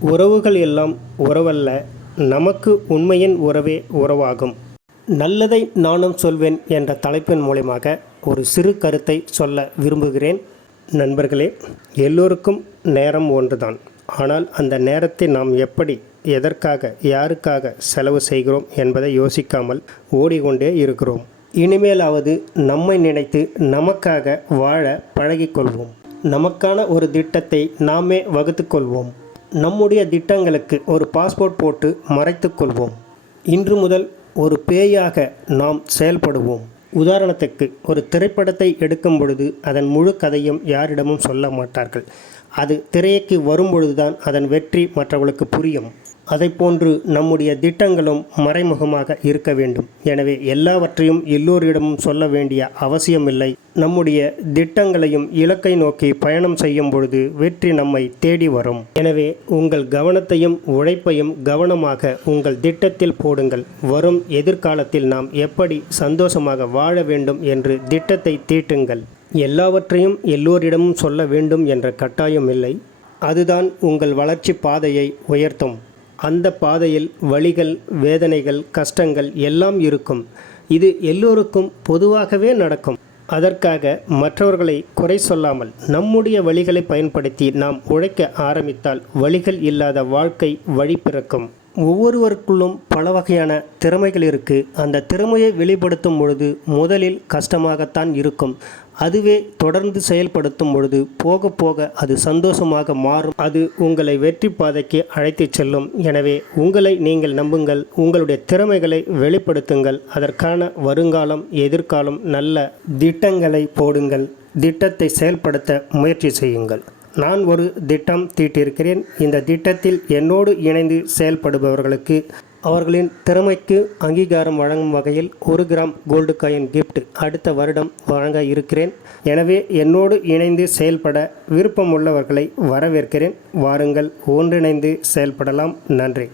உறவுகள் எல்லாம் உறவல்ல நமக்கு உண்மையின் உறவே உறவாகும். நல்லதை நானும் சொல்வேன் என்ற தலைப்பின் மூலமாக ஒரு சிறு கருத்தை சொல்ல விரும்புகிறேன். நண்பர்களே எல்லோருக்கும் நேரம் ஒன்றுதான். ஆனால் அந்த நேரத்தை நாம் எப்படி எதற்காக யாருக்காக செலவு செய்கிறோம் என்பதை யோசிக்காமல் ஓடிக்கொண்டே இருக்கிறோம். இனிமேலாவது நம்மை நினைத்து நமக்காக வாழ பழகிக்கொள்வோம். நமக்கான ஒரு திட்டத்தை நாமே வகுத்துக்கொள்வோம் நம்முடைய திட்டங்களுக்கு ஒரு பாஸ்போர்ட் போட்டு மறைத்து கொள்வோம். இன்று முதல் ஒரு பேயாக நாம் செயல்படுவோம். உதாரணத்துக்கு ஒரு திரைப்படத்தை எடுக்கும் பொழுது அதன் முழு கதையும் யாரிடமும் சொல்ல மாட்டார்கள். அது திரைக்கு வரும்பொழுதுதான் அதன் வெற்றி மற்றவர்களுக்கு புரியும். அதைப்போன்று நம்முடைய திட்டங்களும் மறைமுகமாக இருக்க வேண்டும். எனவே எல்லாவற்றையும் எல்லோரிடமும் சொல்ல வேண்டிய அவசியமில்லை. நம்முடைய திட்டங்களையும் இலக்கை நோக்கி பயணம் செய்யும் பொழுது வெற்றி நம்மை தேடி வரும். எனவே உங்கள் கவனத்தையும் உழைப்பையும் கவனமாக உங்கள் திட்டத்தில் போடுங்கள். வரும் எதிர்காலத்தில் நாம் எப்படி சந்தோஷமாக வாழ வேண்டும் என்று திட்டத்தை தீட்டுங்கள். எல்லாவற்றையும் எல்லோரிடமும் சொல்ல வேண்டும் என்ற கட்டாயம் இல்லை. அதுதான் உங்கள் வளர்ச்சி பாதையை உயர்த்தும். அந்த பாதையில் வழிகள் வேதனைகள் கஷ்டங்கள் எல்லாம் இருக்கும். இது எல்லோருக்கும் பொதுவாகவே நடக்கும். அதற்காக மற்றவர்களை குறை சொல்லாமல் நம்முடைய வழிகளை பயன்படுத்தி நாம் உழைக்க ஆரம்பித்தால் வழிகள் இல்லாத வாழ்க்கை வழி பிறக்கும் ஒவ்வொருவருக்குள்ளும் பல வகையான திறமைகள் இருக்குது அந்த திறமையை வெளிப்படுத்தும் பொழுது முதலில் கஷ்டமாகத்தான் இருக்கும். அதுவே தொடர்ந்து செயல்படுத்தும் பொழுது போக போக அது சந்தோஷமாக மாறும். அது உங்களை வெற்றி பாதைக்கு அழைத்துச் செல்லும். எனவே உங்களை நீங்கள் நம்புங்கள். உங்களுடைய திறமைகளை வெளிப்படுத்துங்கள். அதற்கான வருங்காலம் எதிர்காலம் நல்ல திட்டங்களை போடுங்கள். திட்டத்தை செயல்படுத்த முயற்சி செய்யுங்கள். நான் ஒரு திட்டம் தீட்டியிருக்கிறேன் இந்த திட்டத்தில் என்னோடு இணைந்து செயல்படுபவர்களுக்கு அவர்களின் திறமைக்கு அங்கீகாரம் வழங்கும் வகையில் ஒரு கிராம் கோல்டு காயின் கிஃப்ட் அடுத்த வருடம் வழங்க இருக்கிறேன். எனவே என்னோடு இணைந்து செயல்பட விருப்பமுள்ளவர்களை வரவேற்கிறேன். வாருங்கள் ஒன்றிணைந்து செயல்படலாம். நன்றி.